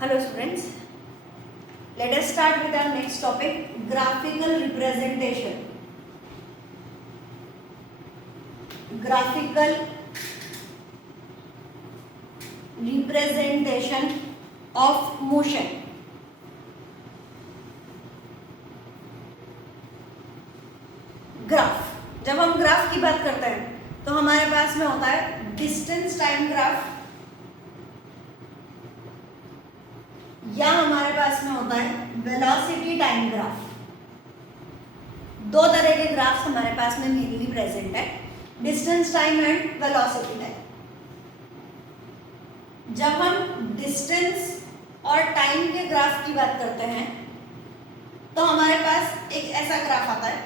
Hello students, let us start with our next topic, graphical representation. Graphical representation of motion. Graph, जब हम graph की बात करते हैं तो हमारे पास में होता है डिस्टेंस टाइम ग्राफ या हमारे पास में होता है वेलोसिटी टाइम ग्राफ। दो तरह के ग्राफ्स हमारे पास में मेनली प्रेजेंट है, distance time and velocity time. जब हम डिस्टेंस और टाइम के ग्राफ की बात करते हैं तो हमारे पास एक ऐसा ग्राफ आता है।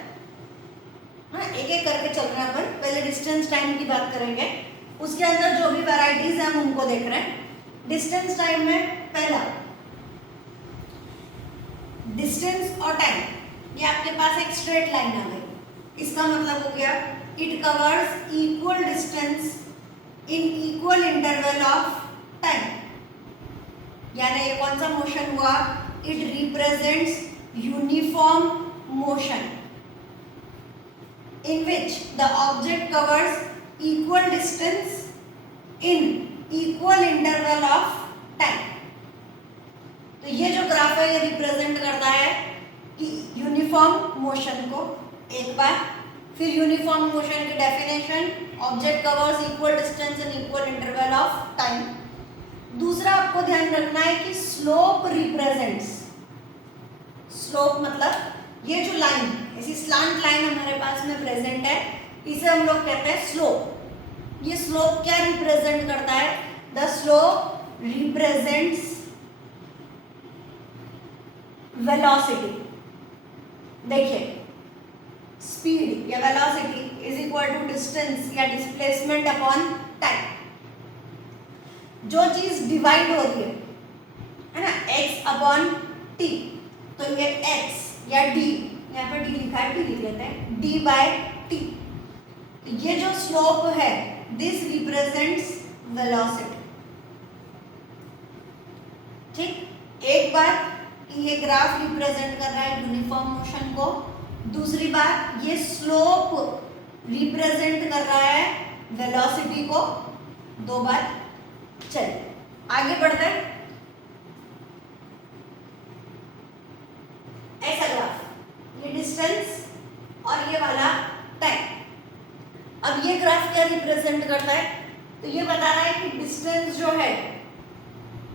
हाँ, एक एक करके चल रहे हैं अपन। पहले डिस्टेंस टाइम की बात करेंगे, उसके अंदर जो भी वैरायटीज हैं हम उनको देख रहे हैं। डिस्टेंस टाइम में पहला डिस्टेंस और टाइम, ये आपके पास एक स्ट्रेट लाइन आ गई। इसका मतलब हो गया it covers equal distance in equal interval of time. यानी ये कौन सा मोशन हुआ? It represents uniform motion in which the object covers equal distance in equal interval of time। तो ये जो ग्राफ है ये रिप्रेजेंट करता है कि यूनिफॉर्म मोशन को। एक बार फिर यूनिफॉर्म मोशन की definition, object covers equal distance in equal interval of time. दूसरा आपको ध्यान रखना है कि स्लोप रिप्रेजेंट्स, स्लोप मतलब ये जो लाइन, ऐसी स्लांट लाइन हमारे पास में प्रेजेंट है, इसे हम लोग कहते हैं स्लोप। ये स्लोप क्या रिप्रेजेंट करता है? The slope represents velocity. देखिए, स्पीड या velocity is equal to distance या डिस्प्लेसमेंट अपॉन टाइम। जो चीज डिवाइड हो रही है ना, x अपॉन t, तो ये x या d, यहाँ पे d लिखा है, t लिख लेते हैं, d बाय t। ये जो स्लोप है दिस रिप्रेजेंट्स वेलोसिटी। ठीक, एक बात कि ये ग्राफ रिप्रेजेंट कर रहा है यूनिफॉर्म मोशन को। दूसरी बात ये स्लोप रिप्रेजेंट कर रहा है वेलोसिटी को। दो बात। चलिए आगे बढ़ते हैं। ऐसा ग्राफ, ये डिस्टेंस और ये वाला टाइम। अब ये ग्राफ क्या रिप्रेजेंट करता है? तो ये बता रहा है कि डिस्टेंस जो है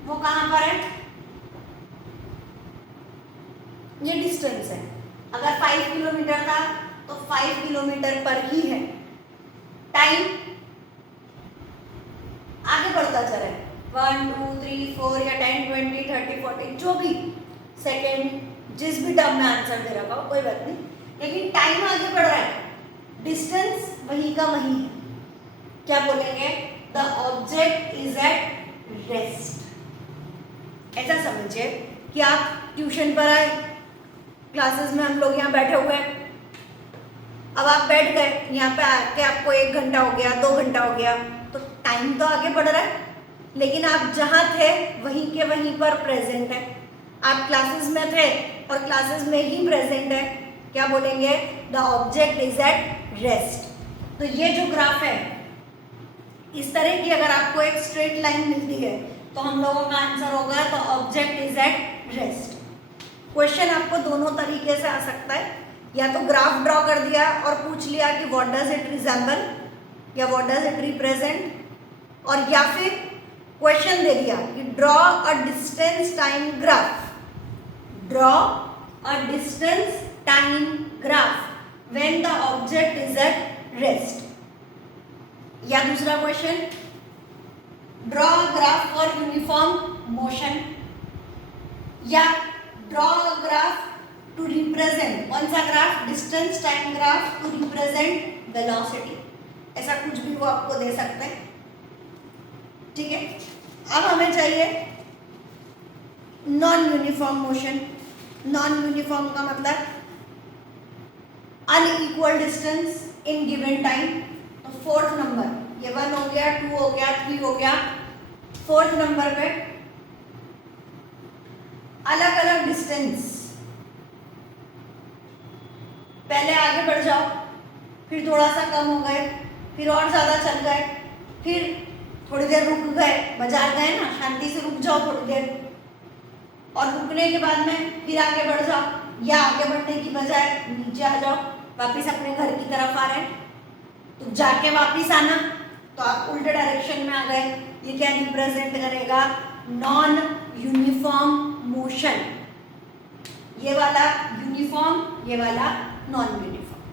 वो कहां पर है। ये डिस्टेंस है, अगर 5 किलोमीटर था तो 5 किलोमीटर पर ही है। टाइम आगे बढ़ता चल रहा है, 1 2 3 4 या 10 20 30 40 जो भी सेकेंड, जिस भी टर्म में आंसर दे रखा हो कोई बात नहीं, लेकिन टाइम आगे बढ़ रहा है, डिस्टेंस वही का वही है। क्या बोलेंगे? The object is at rest. ऐसा समझिए कि आप ट्यूशन पर आए, क्लासेस में हम लोग यहाँ बैठे हुए हैं। अब आप बैठ गए, यहाँ पे आके आपको 1 घंटा हो गया, 2 घंटा हो गया, तो टाइम तो आगे बढ़ रहा है, लेकिन आप जहाँ थे वहीं के वहीं पर प्रेजेंट है। आप क्लासेस में थे और क्लासेस में ही प्रेजेंट है। क्या बोलेंगे? The object is at rest. तो ये जो ग्राफ है, इस तरह की अगर आपको एक स्ट्रेट लाइन मिलती है तो हम लोगों का आंसर होगा the object is at rest. Question आपको दोनों तरीके से आ सकता है, या तो ग्राफ ड्रॉ कर दिया और पूछ लिया कि व्हाट डज इट रिजेंबल या व्हाट डज इट रिप्रेजेंट, और या फिर क्वेश्चन दे दिया कि draw a distance time graph, draw a distance time graph when the object is at rest. या दूसरा question, draw a graph for uniform motion, या draw a graph to represent, कौन सा graph? Distance time graph to represent velocity. ऐसा कुछ भी वो आपको दे सकते हैं। ठीक है, अब हमें चाहिए non uniform motion. Non uniform का मतलब unequal distance in given time. तो फोर्थ नंबर, ये 1 हो गया, 2 हो गया, 3 हो गया, फोर्थ नंबर पे डिस्टेंस, पहले आगे बढ़ जाओ, फिर थोड़ा सा कम हो गए, फिर और ज़्यादा चल गए, फिर थोड़ी देर रुक गए, बाजार गए ना, शांति से रुक जाओ थोड़ी देर, और रुकने के बाद में फिर आगे बढ़ जाओ, या आगे बढ़ने की बजाय नीचे आ जाओ, वापस अपने घर की तरफ आ रहे हैं, तो जाके वापस आना, तो आप उल्टे डायरेक्शन में आ गए। ये क्या रिप्रेजेंट करेगा? Non uniform motion. ये वाला यूनिफॉर्म, ये वाला नॉन यूनिफॉर्म।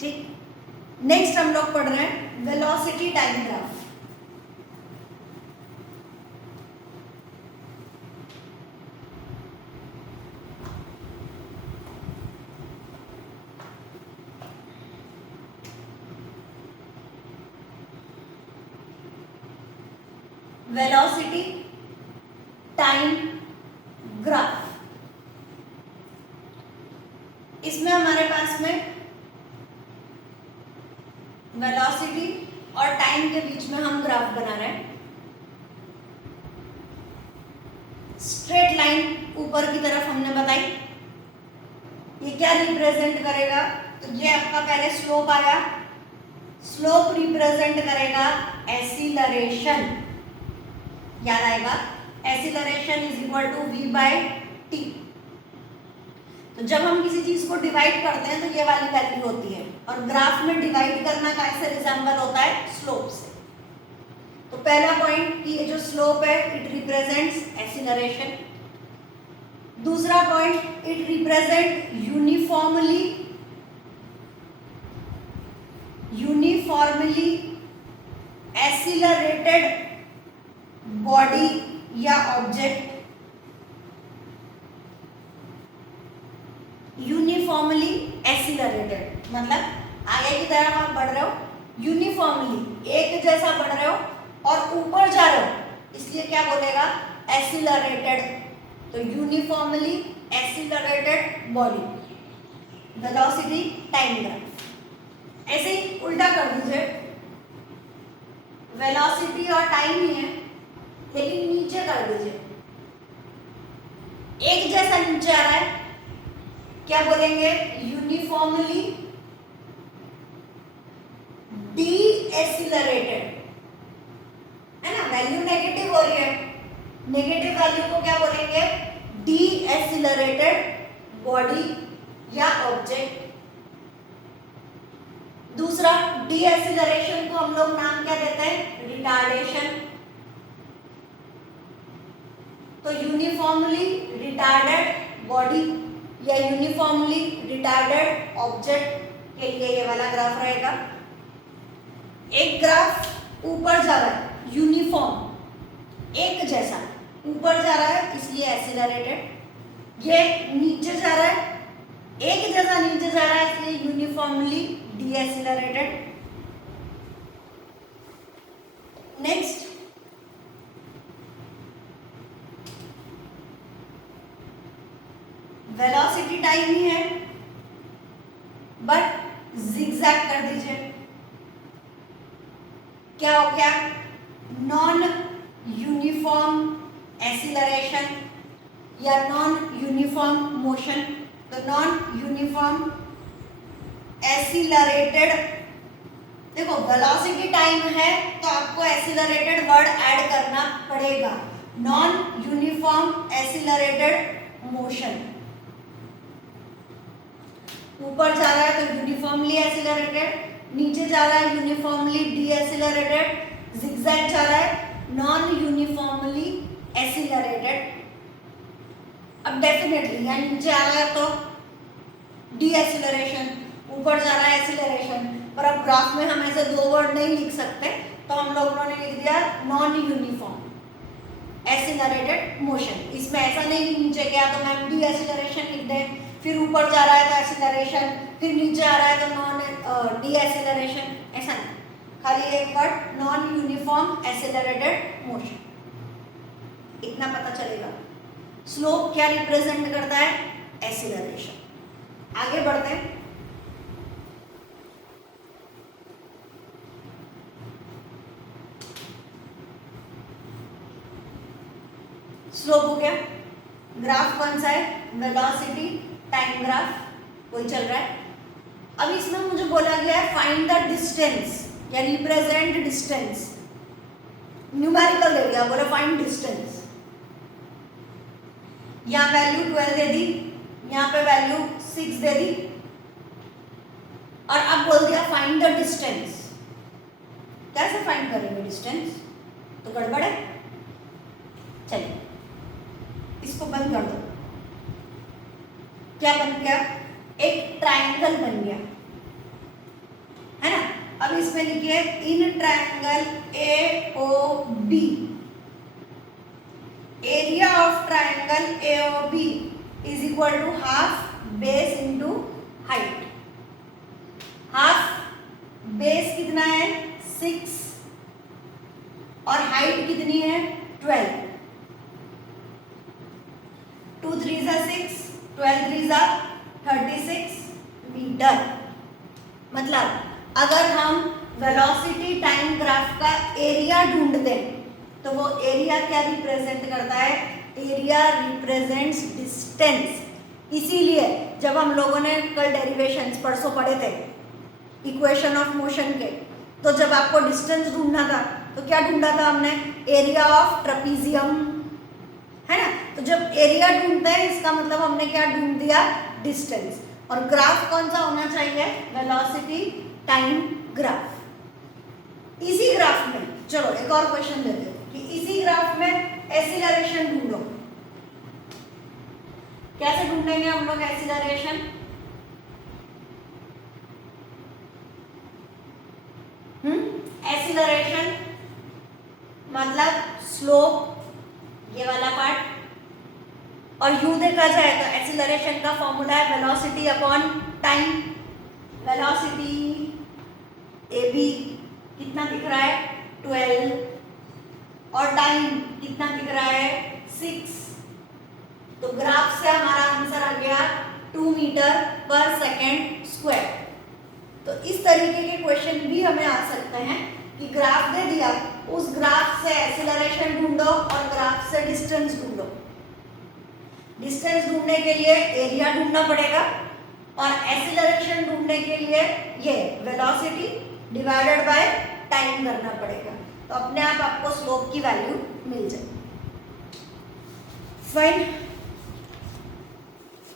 ठीक, नेक्स्ट हम लोग पढ़ रहे हैं velocity time graph. Velocity time graph, इसमें हमारे पास में वेलोसिटी और टाइम के बीच में हम ग्राफ बना रहे हैं। स्ट्रेट लाइन ऊपर की तरफ हमने बताई, ये क्या रिप्रेजेंट करेगा? तो ये आपका पहले स्लोप आया, स्लोप रिप्रेजेंट करेगा एक्सीलरेशन, याद आएगा, acceleration is equal to v by t. तो जब हम किसी चीज को डिवाइड करते हैं तो ये वाली वैल्यू होती है, और ग्राफ में डिवाइड करना कैसे रिजेंबल होता है? स्लोप से। तो पहला पॉइंट कि ये जो स्लोप है इट रिप्रेजेंट्स एक्सीलरेशन। दूसरा point, it represent uniformly accelerated body या ऑब्जेक्ट। यूनिफॉर्मली एक्सीलरेटेड मतलब आगे की तरफ आप बढ़ रहे हो, यूनिफॉर्मली एक जैसा बढ़ रहे हो और ऊपर जा रहे हो, इसलिए क्या बोलेगा? एक्सीलरेटेड। तो uniformly accelerated body, velocity time graph. ऐसे ही उल्टा कर दीजिए, वेलोसिटी और टाइम ही है लेकिन नीचे कर दीजिए, एक जैसा नीचे आ रहा है, क्या बोलेंगे? यूनिफॉर्मली डी एक्सीलरेटेड, है ना, वैल्यू नेगेटिव हो रही है, नेगेटिव वैल्यू को क्या बोलेंगे? डी एक्सीलरेटेड बॉडी या ऑब्जेक्ट। दूसरा, डी एक्सीलरेशन को हम लोग नाम क्या देते हैं? रिटार्डेशन। तो यूनिफॉर्मली रिटार्डेड बॉडी या यूनिफॉर्मली रिटार्डेड ऑब्जेक्ट के लिए ये वाला ग्राफ रहेगा। एक ग्राफ ऊपर जा रहा है, यूनिफॉर्म एक जैसा ऊपर जा रहा है इसलिए एक्सीलरेटेड, ये नीचे जा रहा है एक जैसा नीचे जा रहा है इसलिए uniformly deaccelerated. Next, velocity time ही है बट जिगजैग कर दीजिए, क्या हो गया? नॉन यूनिफॉर्म एक्सीलरेशन या नॉन यूनिफॉर्म मोशन। तो नॉन यूनिफॉर्म एक्सीलरेटेड, देखो वेलोसिटी टाइम है तो आपको एक्सीलरेटेड वर्ड ऐड करना पड़ेगा। नॉन यूनिफॉर्म एक्सीलरेटेड मोशन, ऊपर जा रहा है तो यूनिफॉर्मली एक्सीलरेटेड, नीचे जा रहा है यूनिफॉर्मली डी एक्सीलरेटेड, जिगजैग जा रहा है नॉन यूनिफॉर्मली एक्सीलरेटेड। अब डेफिनेटली यहाँ नीचे आ रहा है तो डी एक्सीलरेशन, ऊपर जा रहा है एक्सीलरेशन, पर अब ग्राफ में हम ऐसे दो वर्ड नहीं लिख सकते तो हम लोगों ने लिख दिया नॉन यूनिफॉर्म एक्सीलरेटेड मोशन। इसमें ऐसा नहीं कि नीचे गया तो मैम डी एक्सीलरेशन लिख दें, फिर ऊपर जा रहा है तो एक्सीलरेशन, फिर नीचे आ रहा है तो नॉन डी एक्सीलरेशन, ऐसा नहीं, खाली एक word non uniform accelerated motion, इतना पता चलेगा। स्लोप क्या रिप्रेजेंट करता है? एक्सीलरेशन। आगे बढ़ते हैं, स्लोप हो गया, ग्राफ कौन सा है? वेलोसिटी टाइम ग्राफ, वही चल रहा है। अब इसमें मुझे बोला गया है फाइंड द डिस्टेंस या रिप्रेजेंट डिस्टेंस, न्यूमेरिकल दे दिया, बोला फाइंड डिस्टेंस। यहाँ वैल्यू 12 दे दी, यहाँ पे वैल्यू 6 दे दी, और अब बोल दिया फाइंड द डिस्टेंस। कैसे फाइंड करेंगे डिस्टेंस? तो गड़बड़ है। चलिए इसको बंद कर दो। क्या बन गया? एक ट्रायंगल बन गया, है ना। अब इसमें लिखिए in triangle A O B, area of triangle A O B is equal to half base into height. Half base कितना है? 6 और हाइट कितनी है? 12। 2 3 6, 12 3 36 मीटर। मतलब अगर हम वेलोसिटी टाइम ग्राफ का एरिया ढूंढते हैं तो वो एरिया क्या रिप्रेजेंट करता है? Area represents distance. इसीलिए जब हम लोगों ने कल डेरिवेशंस परसों पढ़े थे इक्वेशन ऑफ मोशन के, तो जब आपको डिस्टेंस ढूंढना था तो क्या ढूंढा था हमने? एरिया ऑफ ट्रेपीजियम, है ना। तो जब एरिया ढूंढते हैं इसका मतलब हमने क्या ढूंढ दिया? डिस्टेंस। और ग्राफ कौन सा होना चाहिए? Velocity time graph. इसी ग्राफ में चलो एक और क्वेश्चन देते हैं कि इसी ग्राफ में एक्सीलरेशन ढूंढो। कैसे ढूंढेंगे हम लोग एक्सीलरेशन? एक्सीलरेशन मतलब स्लोप, ये वाला पार्ट, और यू देखा जाए तो एक्सीलरेशन का फॉर्मूला है velocity upon time. Velocity A B कितना दिख रहा है? 12, और टाइम कितना दिख रहा है? 6। तो ग्राफ से हमारा आंसर आ गया 2 मीटर पर सेकेंड स्क्वायर। तो इस तरीके के क्वेश्चन भी हमें आ सकते हैं कि ग्राफ दे दिया, उस ग्राफ से एक्सीलरेशन ढूंढो और ग्राफ से डिस्टेंस ढूंढो। डिस्टेंस ढूंढने के लिए एरिया ढूंढना पड़ेगा और एक्सीलरेशन ढूंढने के लिए ये वेलोसिटी डिवाइडेड बाय टाइम करना पड़ेगा। तो अपने आप आपको स्लोप की वैल्यू मिल जाएगी। फाइन।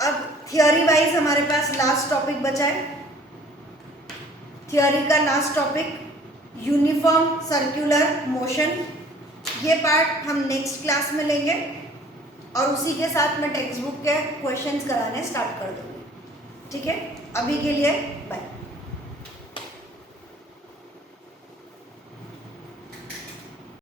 अब थियोरी वाइज हमारे पास लास्ट टॉपिक बचा है। थियोरी का last topic uniform circular motion. ये पार्ट हम नेक्स्ट क्लास में लेंगे और उसी के साथ मैं टेक्स्ट बुक के क्वेश्चंस कराने स्टार्ट कर दूँगी। ठीक है, अभी के लिए बाय।